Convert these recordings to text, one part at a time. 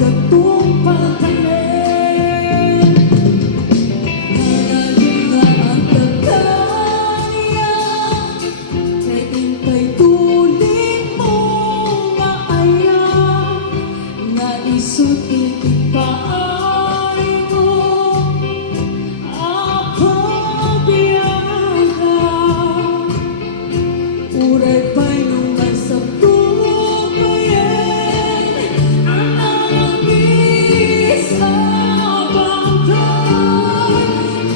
gatong pagkalit. Kanayon nga ang pagkaya, kay intay tuling mo maaya, nga isut ipaay mo ang pagbiyaga. Uray pa'y nung nasa bukayin, ang nangis sa bangkay.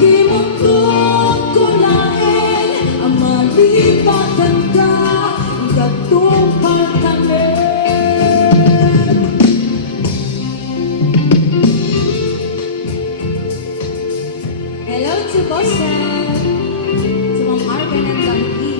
Di mo kukulain ang malipatan ka, gatong pagkalit. Hello to Boston, to Ma'am Arvin and Donkey.